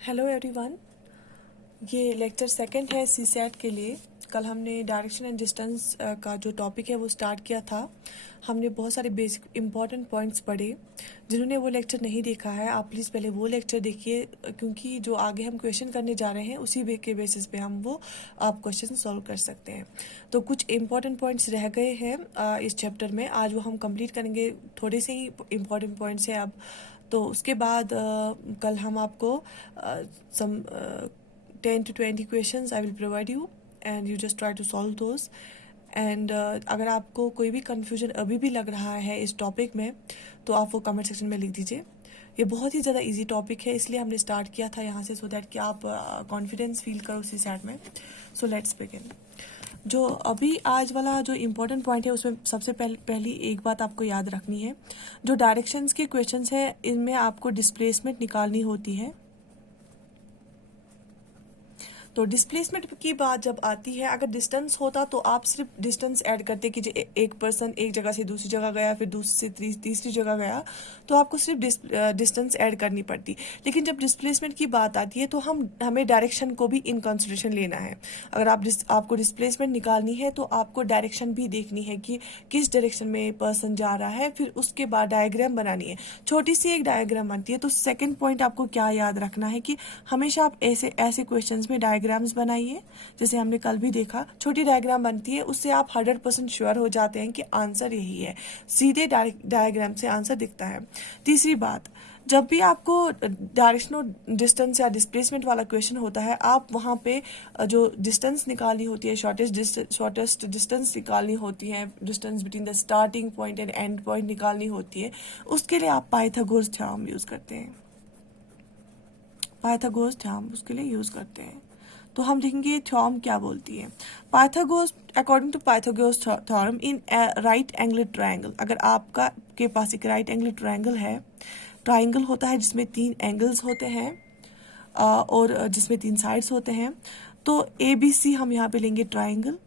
Hello everyone, ये lecture second है CSAT के लिए। कल हमने डायरेक्शन एंड डिस्टेंस का जो टॉपिक है वो स्टार्ट किया था। हमने बहुत सारे बेसिक इंपॉर्टेंट पॉइंट्स पढ़े। जिन्होंने वो लेक्चर नहीं देखा है आप प्लीज़ पहले वो लेक्चर देखिए, क्योंकि जो आगे हम क्वेश्चन करने जा रहे हैं उसी के बेसिस पे हम वो आप क्वेश्चन सॉल्व कर सकते हैं। तो कुछ इंपॉर्टेंट पॉइंट्स रह गए हैं इस चैप्टर में, आज वो हम कंप्लीट करेंगे। थोड़े से ही इंपॉर्टेंट पॉइंट्स हैं अब, तो उसके बाद कल हम आपको सम 10 to 20 questions I will provide you and you just try to solve those. And अगर आपको कोई भी कन्फ्यूजन अभी भी लग रहा है इस टॉपिक में तो आप वो कमेंट सेक्शन में लिख दीजिए। ये बहुत ही ज़्यादा इजी टॉपिक है, इसलिए हमने स्टार्ट किया था यहाँ से, सो दैट कि आप कॉन्फिडेंस फील करो उसी सेट में। So let's begin. जो अभी आज वाला जो इम्पोर्टेंट पॉइंट है उसमें सबसे पहली एक बात आपको याद रखनी है। जो डायरेक्शंस के क्वेश्चंस हैं इनमें आपको डिस्प्लेसमेंट निकालनी होती है। तो डिस्प्लेसमेंट की बात जब आती है, अगर डिस्टेंस होता तो आप सिर्फ डिस्टेंस ऐड करते कि एक पर्सन एक जगह से दूसरी जगह गया, फिर दूसरी से तीसरी जगह गया, तो आपको सिर्फ डिस्टेंस ऐड करनी पड़ती। लेकिन जब डिस्प्लेसमेंट की बात आती है तो हमें डायरेक्शन को भी इन कंसिडरेशन लेना है। अगर आपको डिस्प्लेसमेंट निकालनी है तो आपको डायरेक्शन भी देखनी है कि किस डायरेक्शन में पर्सन जा रहा है, फिर उसके बाद डायग्राम बनानी है। छोटी सी एक डायग्राम बनती है। तो सेकेंड पॉइंट आपको क्या याद रखना है कि हमेशा आप ऐसे क्वेश्चन में डायग्राम्स बनाइए। जैसे हमने कल भी देखा, छोटी डायग्राम बनती है, उससे आप 100% श्योर हो जाते हैं कि आंसर यही है। सीधे डायग्राम से आंसर दिखता है। तीसरी बात, जब भी आपको डायरेक्शन और डिस्टेंस या डिस्प्लेसमेंट वाला क्वेश्चन होता है, आप वहाँ पे जो डिस्टेंस निकालनी होती है, शॉर्टेस्ट डिस्टेंस निकालनी होती है, distance between the starting point and and point निकालनी होती है, उसके लिए आप पाइथागोरस थ्योरम यूज करते हैं। पाइथागोरस थ्योरम उसके लिए यूज करते हैं। तो हम देखेंगे थ्योरम क्या बोलती है। Pythagoras, according to Pythagoras theorem, in right angle triangle, अगर आपका के पास एक राइट एंगल ट्रायंगल है, ट्रायंगल होता है जिसमें 3 एंगल्स होते हैं और जिसमें 3 साइड्स होते हैं, तो ABC हम यहाँ पे लेंगे ट्रायंगल।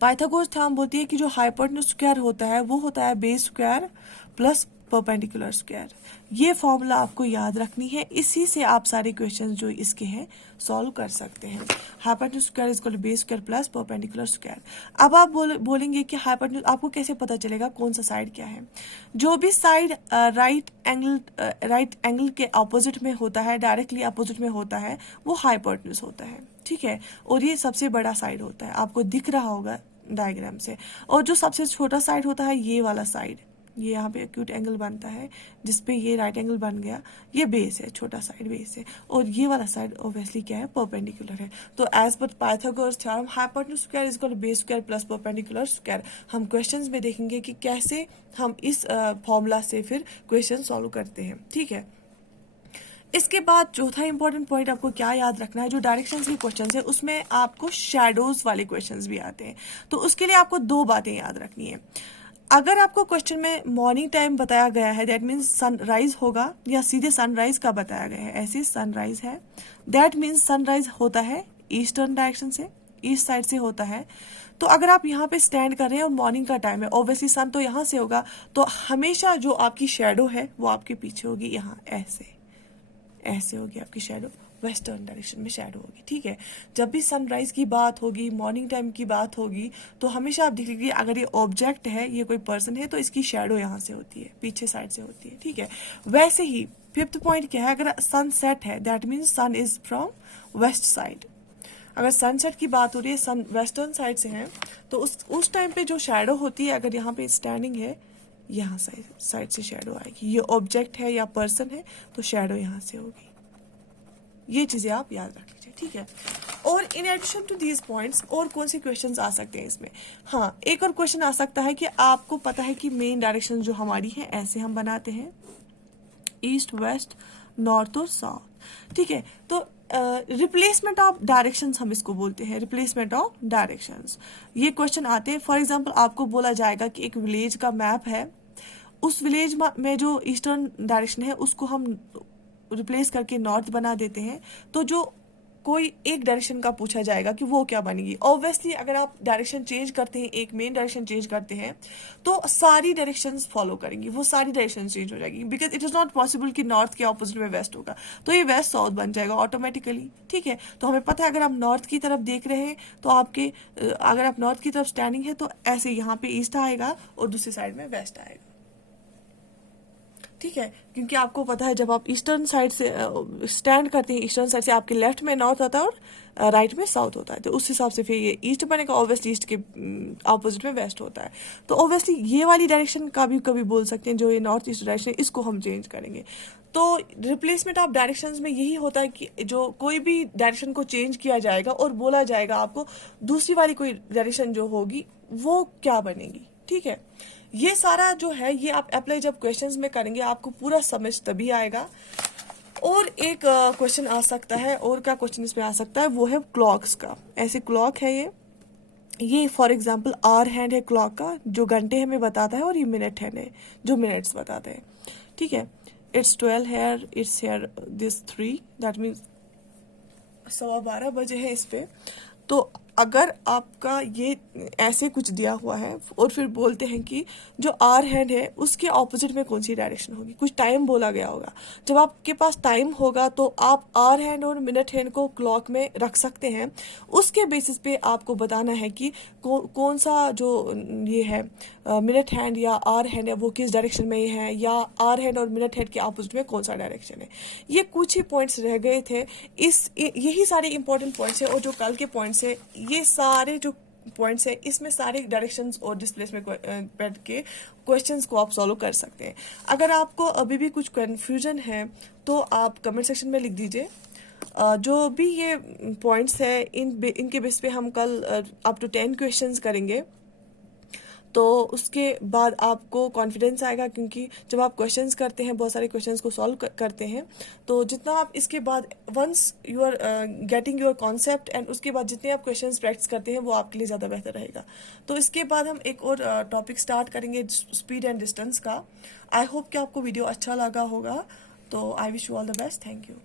पाइथागोरस थ्योरम बोलती है कि जो हाइपोटेन्यूज स्क्वायर होता है वो होता है base square plus perpendicular square. ये फॉर्मूला आपको याद रखनी है, इसी से आप सारे क्वेश्चन जो इसके हैं सॉल्व कर सकते हैं। Hypotenuse square is equal to base square plus perpendicular square. अब आप बोलेंगे कि हाइपोटेन्यूज आपको कैसे पता चलेगा कौन सा साइड क्या है। जो भी साइड राइट एंगल के अपोजिट में होता है, डायरेक्टली अपोजिट में होता है, वो हाइपोटेन्यूज होता है, ठीक है। और ये सबसे बड़ा साइड होता है, आपको दिख रहा होगा डायग्राम से। और जो सबसे छोटा साइड होता है, ये वाला साइड, ये यहाँ पे एक्यूट एंगल बनता है जिसपे ये राइट एंगल बन गया, ये बेस है, छोटा साइड बेस है। और ये वाला साइड ऑब्वियसली क्या है, परपेंडिकुलर है। तो as per Pythagoras theorem, hypotenuse square is equal to base square plus perpendicular square. हम क्वेश्चंस में देखेंगे कि कैसे हम इस फॉर्मूला से फिर क्वेश्चन सॉल्व करते हैं, ठीक है। इसके बाद चौथा इंपॉर्टेंट पॉइंट आपको क्या याद रखना है, जो डायरेक्शंस के क्वेश्चंस है उसमें आपको शैडोज वाले क्वेश्चंस भी आते हैं। तो उसके लिए आपको 2 बातें याद रखनी है। अगर आपको क्वेश्चन में मॉर्निंग टाइम बताया गया है, दैट मीन्स सनराइज होगा, या सीधे सनराइज का बताया गया है, ऐसे सनराइज है, दैट मीन्स सनराइज होता है ईस्टर्न डायरेक्शन से, ईस्ट साइड से होता है। तो अगर आप यहाँ पे स्टैंड कर रहे हैं और मॉर्निंग का टाइम है, ऑब्वियसली सन तो यहाँ से होगा, तो हमेशा जो आपकी शेडो है वो आपके पीछे होगी, यहाँ ऐसे होगी आपकी शेडो, वेस्टर्न डायरेक्शन में शेडो होगी, ठीक है। जब भी सनराइज की बात होगी, मॉर्निंग टाइम की बात होगी, तो हमेशा आप देखिए अगर ये ऑब्जेक्ट है, ये कोई पर्सन है, तो इसकी शेडो यहाँ से होती है, पीछे साइड से होती है, ठीक है। वैसे ही 5th पॉइंट क्या है, अगर सनसेट है, that means sun is from west side. अगर सनसेट की बात हो रही है, सन वेस्टर्न साइड से है, तो उस टाइम पे जो शेडो होती है, अगर यहाँ पे स्टैंडिंग है, यहाँ साइड से शेडो आएगी। ये ऑब्जेक्ट है या पर्सन है, तो शेडो यहाँ से होगी। ये चीजें आप याद रख लीजिए, ठीक है। और in addition to these points और कौन से क्वेश्चंस आ सकते हैं इसमें, हाँ, एक और क्वेश्चन आ सकता है कि आपको पता है कि मेन डायरेक्शन जो हमारी है ऐसे हम बनाते हैं, ईस्ट वेस्ट नॉर्थ और साउथ, ठीक है। तो रिप्लेसमेंट ऑफ डायरेक्शंस हम इसको बोलते हैं, रिप्लेसमेंट ऑफ डायरेक्शंस। ये क्वेश्चन आते हैं। फॉर एग्जांपल आपको बोला जाएगा कि एक विलेज का मैप है, उस विलेज में जो ईस्टर्न डायरेक्शन है उसको हम रिप्लेस करके नॉर्थ बना देते हैं, तो जो कोई एक डायरेक्शन का पूछा जाएगा कि वो क्या बनेगी। ऑब्वियसली अगर आप डायरेक्शन चेंज करते हैं, एक मेन डायरेक्शन चेंज करते हैं, तो सारी डायरेक्शंस फॉलो करेंगी, वो सारी डायरेक्शन चेंज हो जाएगी, because it is not possible कि नॉर्थ के ऑपोजिट में वेस्ट होगा, तो ये वेस्ट साउथ बन जाएगा ऑटोमेटिकली। ठीक है, तो हमें पता है अगर आप नॉर्थ की तरफ देख रहे हैं तो आपके अगर आप नॉर्थ की तरफ स्टैंडिंग है तो ऐसे यहाँ पे ईस्ट आएगा और दूसरी साइड में वेस्ट आएगा। ठीक है, क्योंकि आपको पता है जब आप ईस्टर्न साइड से स्टैंड करते हैं, ईस्टर्न साइड से आपके लेफ्ट में नॉर्थ होता है और राइट में साउथ होता है, तो उस हिसाब से फिर ये ईस्ट बनेगा, ऑब्वियसली ईस्ट के ऑपोजिट में वेस्ट होता है। तो ऑब्वियसली ये वाली डायरेक्शन का भी कभी बोल सकते हैं, जो ये नॉर्थ ईस्ट डायरेक्शन है, इसको हम चेंज करेंगे। तो रिप्लेसमेंट ऑफ डायरेक्शंस में यही होता है कि जो कोई भी डायरेक्शन को चेंज किया जाएगा और बोला जाएगा आपको दूसरी वाली कोई डायरेक्शन जो होगी वो क्या बनेगी। ठीक है, ये सारा जो है ये आप अप्लाई जब क्वेश्चंस में करेंगे आपको पूरा समझ तभी आएगा। और एक क्वेश्चन आ सकता है, और क्या क्वेश्चन इसमें आ सकता है, वो है क्लॉक्स का। ऐसे क्लॉक है ये फॉर एग्जांपल आवर हैंड है क्लॉक का, जो घंटे हमें बताता है, और ये मिनट हैंड है जो मिनट्स बताते हैं। ठीक है, it's 12 here, it's here this 3, that means 12:15 बजे है इस पे। तो अगर आपका ये ऐसे कुछ दिया हुआ है और फिर बोलते हैं कि जो आर हैंड है उसके ऑपोजिट में कौन सी डायरेक्शन होगी, कुछ टाइम बोला गया होगा, जब आपके पास टाइम होगा तो आप आर हैंड और मिनट हैंड को क्लॉक में रख सकते हैं। उसके बेसिस पे आपको बताना है कि कौन सा जो ये है मिनट हैंड या आर हैंड है वो किस डायरेक्शन में है, या आर हैंड और मिनट हैंड के ऑपोजिट में कौन सा डायरेक्शन है। ये कुछ ही पॉइंट्स रह गए थे, यही सारे इंपॉर्टेंट पॉइंट्स है। और जो कल के पॉइंट्स है, ये सारे जो पॉइंट्स है इसमें सारे डायरेक्शंस और डिस्प्लेसमेंट बैठ के क्वेश्चंस को आप सॉल्व कर सकते हैं। अगर आपको अभी भी कुछ कन्फ्यूजन है तो आप कमेंट सेक्शन में लिख दीजिए। जो भी ये पॉइंट्स है इनके बेस पे हम कल अप टू 10 क्वेश्चंस करेंगे, तो उसके बाद आपको कॉन्फिडेंस आएगा, क्योंकि जब आप क्वेश्चंस करते हैं, बहुत सारे क्वेश्चंस को सॉल्व करते हैं, तो जितना आप इसके बाद once you are getting your concept and उसके बाद जितने आप क्वेश्चंस प्रैक्टिस करते हैं वो आपके लिए ज़्यादा बेहतर रहेगा। तो इसके बाद हम एक और टॉपिक स्टार्ट करेंगे स्पीड एंड डिस्टेंस का। आई होप कि आपको वीडियो अच्छा लगा होगा, तो I wish you all the best. Thank you.